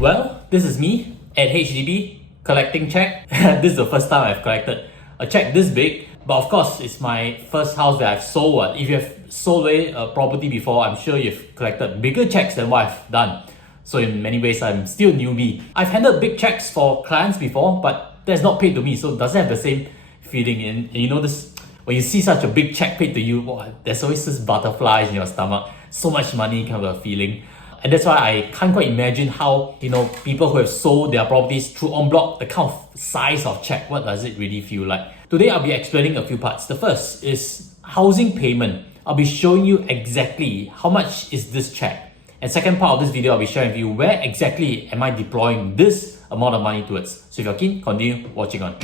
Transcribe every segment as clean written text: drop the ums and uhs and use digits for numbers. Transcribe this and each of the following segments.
Well, this is me at HDB collecting check. This is the first time I've collected a check this big. But of course, it's my first house that I've sold. If you have sold away a property before, I'm sure you've collected bigger checks than what I've done. So in many ways, I'm still newbie. I've handled big checks for clients before, but that's not paid to me, so it doesn't have the same feeling. And you know this, when you see such a big check paid to you, there's always this butterflies in your stomach. So much money kind of a feeling. And that's why I can't quite imagine how, people who have sold their properties through en bloc, the kind of size of check, what does it really feel like? Today, I'll be explaining a few parts. The first is housing payment. I'll be showing you exactly how much is this check. And second part of this video, I'll be sharing with you where exactly am I deploying this amount of money towards. So if you're keen, continue watching on.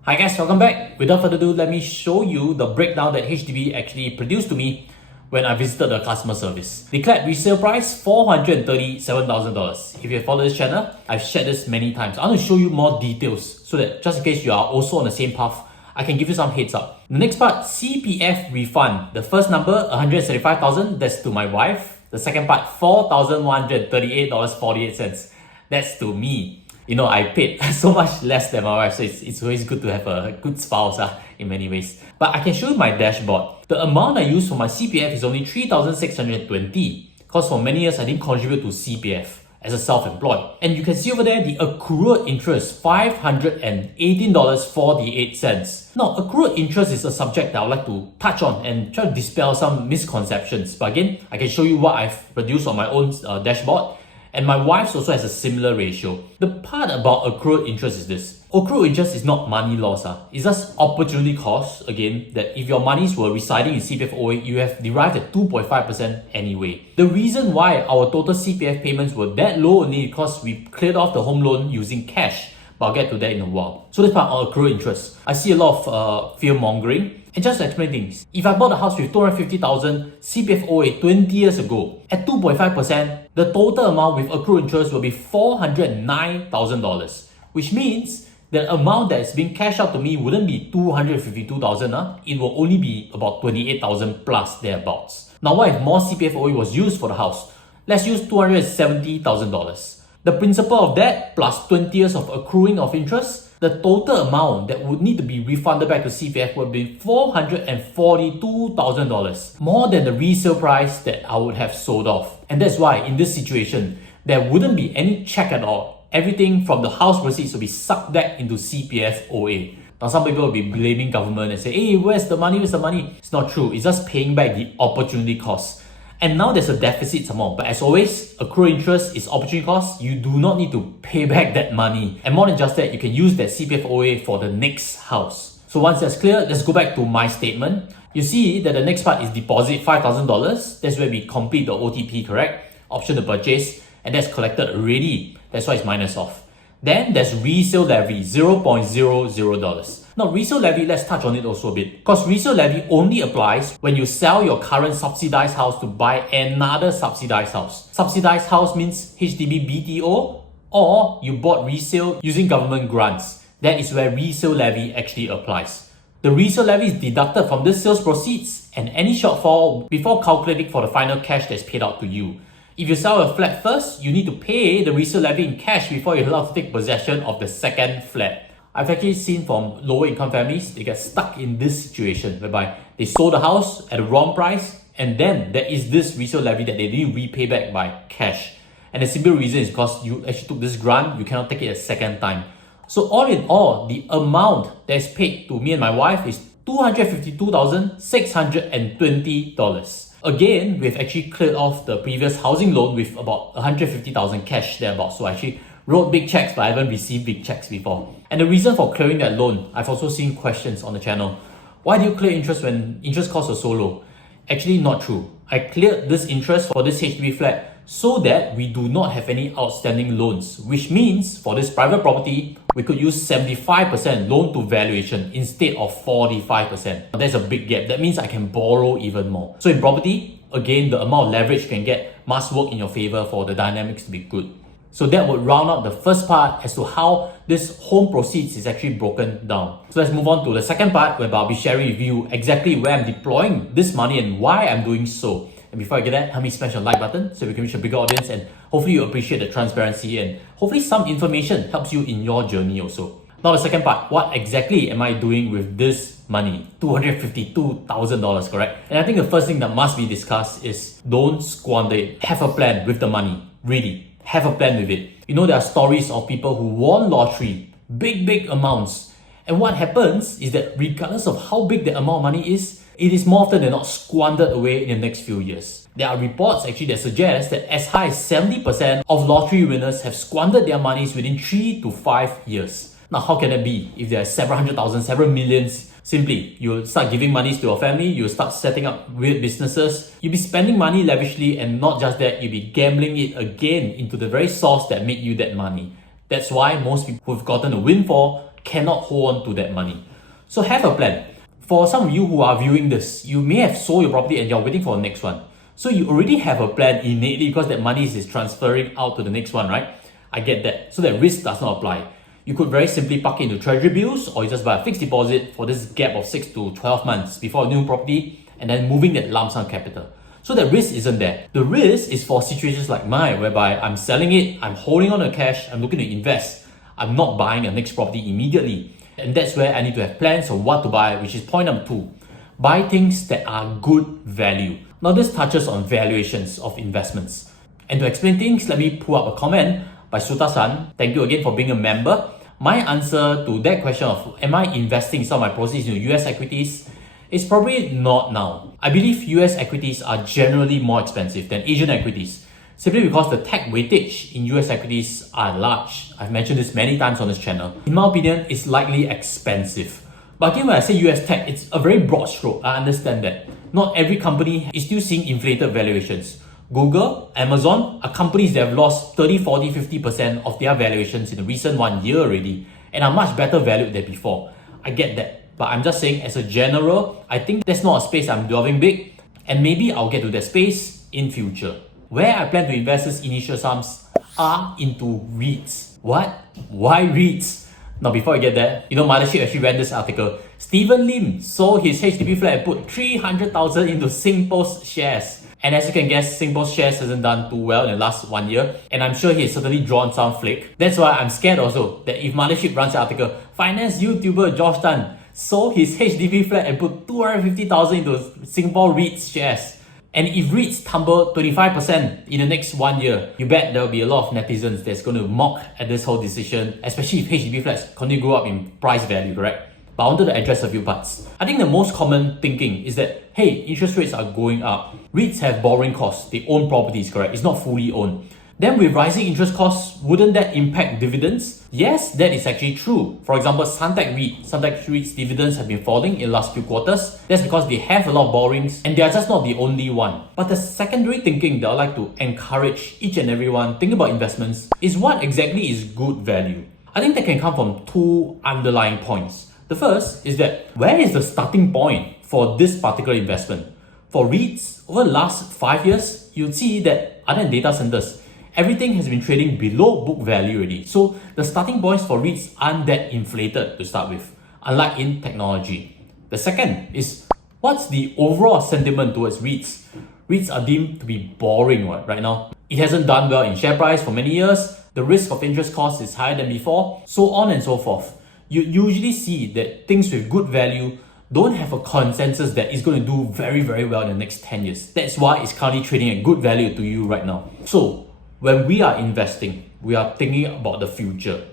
Hi guys, welcome back. Without further ado, let me show you the breakdown that HDB actually produced to me when I visited the customer service. Declared resale price $437,000. If you follow this channel, I've shared this many times. I want to show you more details so that just in case you are also on the same path, I can give you some heads up. The next part, CPF refund. The first number, $175,000, that's to my wife. The second part, $4,138.48. That's to me. I paid so much less than my wife, so it's always good to have a good spouse in many ways. But I can show you my dashboard. The amount I use for my CPF is only $3,620 because for many years I didn't contribute to CPF as a self-employed. And you can see over there the accrued interest, $518.48. Now, accrued interest is a subject that I would like to touch on and try to dispel some misconceptions. But again, I can show you what I've produced on my own dashboard. And my wife's also has a similar ratio. The part about accrued interest is this. Accrued interest is not money loss. It's just opportunity cost, again, that if your monies were residing in CPF OA, you have derived at 2.5% anyway. The reason why our total CPF payments were that low only because we cleared off the home loan using cash. But I'll get to that in a while. So this part on accrued interest. I see a lot of fear mongering. And just to explain things, if I bought a house with $250,000 CPF OA 20 years ago, at 2.5%, the total amount with accrued interest will be $409,000, which means the amount that is being cashed out to me wouldn't be $252,000. It will only be about $28,000 plus thereabouts. Now, what if more CPF OA was used for the house? Let's use $270,000. The principal of that plus 20 years of accruing of interest, the total amount that would need to be refunded back to CPF would be $442,000, more than the resale price that I would have sold off. And that's why in this situation, there wouldn't be any check at all. Everything from the house proceeds will be sucked back into CPF OA. Now some people will be blaming government and say, hey, where's the money? It's not true. It's just paying back the opportunity cost. And now there's a deficit some more. But as always, accrued interest is opportunity cost. You do not need to pay back that money. And more than just that, you can use that CPF OA for the next house. So once that's clear, let's go back to my statement. You see that the next part is deposit $5,000. That's where we complete the OTP, correct? Option to purchase. And that's collected already. That's why it's minus off. Then there's resale levy, $0.00. Now, resale levy, let's touch on it also a bit. Because resale levy only applies when you sell your current subsidized house to buy another subsidized house. Subsidized house means HDB BTO, or you bought resale using government grants. That is where resale levy actually applies. The resale levy is deducted from the sales proceeds and any shortfall before calculating for the final cash that's paid out to you. If you sell a flat first, you need to pay the resale levy in cash before you're allowed to take possession of the second flat. I've actually seen from lower income families, they get stuck in this situation whereby they sold the house at the wrong price and then there is this resale levy that they didn't repay back by cash. And the simple reason is because you actually took this grant, you cannot take it a second time. So all in all, the amount that is paid to me and my wife is $252,620. Again, we've actually cleared off the previous housing loan with about $150,000 cash thereabouts. So I actually wrote big checks, but I haven't received big checks before. And the reason for clearing that loan, I've also seen questions on the channel. Why do you clear interest when interest costs are so low? Actually, not true. I cleared this interest for this HDB flat so that we do not have any outstanding loans, which means for this private property, we could use 75% loan to valuation instead of 45%. There's a big gap. That means I can borrow even more. So in property, again, the amount of leverage you can get must work in your favor for the dynamics to be good. So that would round out the first part as to how this home proceeds is actually broken down. So let's move on to the second part, where I'll be sharing with you exactly where I'm deploying this money and why I'm doing so. And before I get that, help me smash the like button so we can reach a bigger audience, and hopefully you appreciate the transparency and hopefully some information helps you in your journey also. Now the second part, what exactly am I doing with this money? $252,000, correct? And I think the first thing that must be discussed is don't squander it. Have a plan with the money, really. Have a plan with it. You know, there are stories of people who won lottery, big amounts. And what happens is that regardless of how big the amount of money is, it is more often than not squandered away in the next few years. There are reports actually that suggest that as high as 70% of lottery winners have squandered their monies within 3 to 5 years. Now, how can that be? If there are several hundred thousand, several millions, simply, you'll start giving money to your family, you'll start setting up weird businesses, you'll be spending money lavishly, and not just that, you'll be gambling it again into the very source that made you that money. That's why most people who've gotten a windfall cannot hold on to that money. So have a plan. For some of you who are viewing this, you may have sold your property and you're waiting for the next one. So you already have a plan innately because that money is transferring out to the next one, right? I get that. So that risk does not apply. You could very simply park it into treasury bills, or you just buy a fixed deposit for this gap of 6 to 12 months before a new property and then moving that lump sum capital. So that risk isn't there. The risk is for situations like mine, whereby I'm selling it, I'm holding on to cash, I'm looking to invest. I'm not buying a next property immediately. And that's where I need to have plans on what to buy, which is point number 2. Buy things that are good value. Now this touches on valuations of investments. And to explain things, let me pull up a comment by Suta-san. Thank you again for being a member. My answer to that question of am I investing some of my proceeds into US equities is probably not now. I believe US equities are generally more expensive than Asian equities, simply because the tax weightage in US equities are large. I've mentioned this many times on this channel. In my opinion, it's likely expensive. But again, when I say US tech, it's a very broad stroke. I understand that. Not every company is still seeing inflated valuations. Google, Amazon are companies that have lost 30, 40, 50% of their valuations in the recent 1 year already and are much better valued than before. I get that. But I'm just saying, as a general, I think that's not a space I'm delving big, and maybe I'll get to that space in future. Where I plan to invest these initial sums are into REITs. What? Why REITs? Now before I get there, you know, Mothership actually ran this article. Stephen Lim sold his HDB flat and put 300,000 into Singpost shares. And as you can guess, Singpost shares hasn't done too well in the last 1 year, and I'm sure he has certainly drawn some flake. That's why I'm scared also that if Mothership runs the article, finance YouTuber JOSH TAN sold his HDB flat and put 250,000 into Singapore REITs shares. And if REITs tumble 25% in the next 1 year, you bet there will be a lot of netizens that's going to mock at this whole decision, especially if HDB flats continue to grow up in price value, correct? But I wanted to address a few parts. I think the most common thinking is that, hey, interest rates are going up. REITs have borrowing costs. They own properties, correct? It's not fully owned. Then with rising interest costs, wouldn't that impact dividends? Yes, that is actually true. For example, Suntec REIT's dividends have been falling in the last few quarters. That's because they have a lot of borrowings and they are just not the only one. But the secondary thinking that I'd like to encourage each and everyone think about investments is what exactly is good value. I think that can come from 2 underlying points. The first is that where is the starting point for this particular investment? For REITs, over the last 5 years, you'll see that other than data centers, everything has been trading below book value already. So the starting points for REITs aren't that inflated to start with, unlike in technology. The second is, what's the overall sentiment towards REITs? REITs are deemed to be boring right now. It hasn't done well in share price for many years. The risk of interest cost is higher than before, so on and so forth. You usually see that things with good value don't have a consensus that is going to do very, very well in the next 10 years. That's why it's currently trading at good value to you right now. So when we are investing, we are thinking about the future.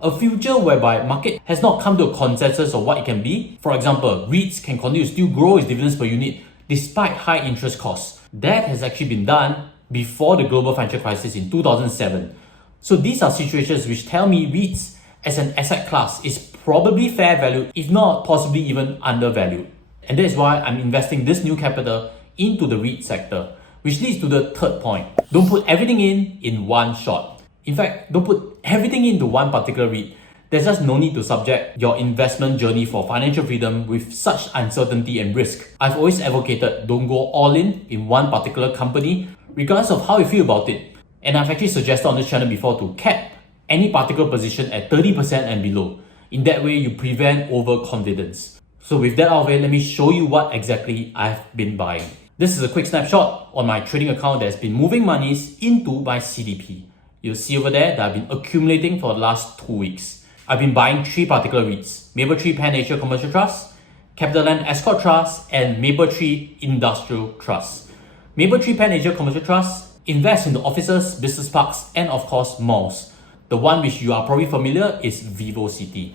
A future whereby market has not come to a consensus of what it can be. For example, REITs can continue to still grow its dividends per unit despite high interest costs. That has actually been done before the global financial crisis in 2007. So these are situations which tell me REITs as an asset class is probably fair value, if not possibly even undervalued. And that is why I'm investing this new capital into the REIT sector, which leads to the third point. Don't put everything in one shot. In fact, don't put everything into one particular REIT. There's just no need to subject your investment journey for financial freedom with such uncertainty and risk. I've always advocated don't go all in one particular company, regardless of how you feel about it. And I've actually suggested on this channel before to cap any particular position at 30% and below. In that way, you prevent overconfidence. So with that out of it, let me show you what exactly I've been buying. This is a quick snapshot on my trading account that's been moving monies into my CDP. You'll see over there that I've been accumulating for the last 2 weeks. I've been buying 3 particular REITs: Mapletree Pan Asia Commercial Trust, CapitaLand Escort Trust, and Mapletree Industrial Trust. Mapletree Pan Asia Commercial Trust invests into offices, business parks, and of course malls. The one which you are probably familiar is VivoCity.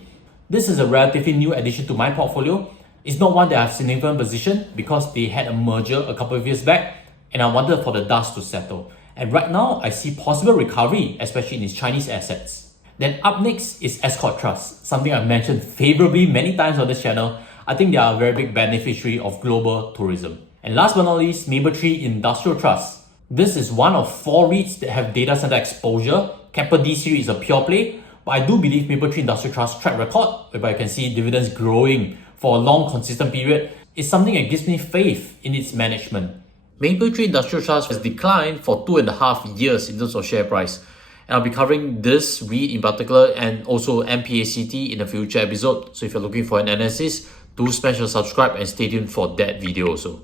This is a relatively new addition to my portfolio. It's not one that I have significant position because they had a merger a couple of years back and I wanted for the dust to settle. And right now, I see possible recovery, especially in its Chinese assets. Then up next is Escort Trust, something I've mentioned favorably many times on this channel. I think they are a very big beneficiary of global tourism. And last but not least, Mapletree Industrial Trust. This is one of 4 REITs that have data center exposure. Kappa D series is a pure play, but I do believe Mapletree Industrial Trust track record, whereby you can see dividends growing for a long consistent period, is something that gives me faith in its management. Mapletree Industrial Trust has declined for 2.5 years in terms of share price. And I'll be covering this REIT in particular and also MPACT in a future episode. So if you're looking for an analysis, do smash the subscribe and stay tuned for that video also.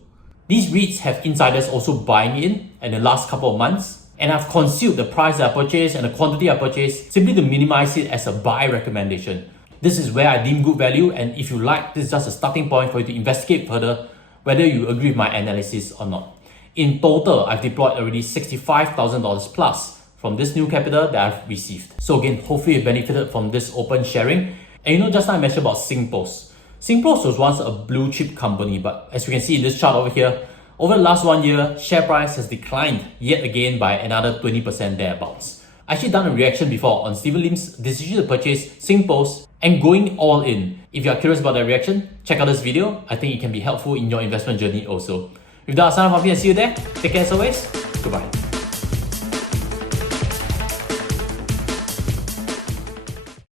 These REITs have insiders also buying in the last couple of months. And I've concealed the price that I purchased and the quantity I purchased simply to minimize it as a buy recommendation. This is where I deem good value, and if you like, this is just a starting point for you to investigate further whether you agree with my analysis or not. In total, I've deployed already $65,000 plus from this new capital that I've received. So again, hopefully you benefited from this open sharing. And just now I mentioned about SingPost. SingPost was once a blue chip company, but as you can see in this chart over here, over the last 1 year, share price has declined yet again by another 20% thereabouts. I actually done a reaction before on Steven Lim's decision to purchase SingPost and going all in. If you are curious about that reaction, check out this video. I think it can be helpful in your investment journey also. With that, I'll sign off and see you there. Take care as always. Goodbye.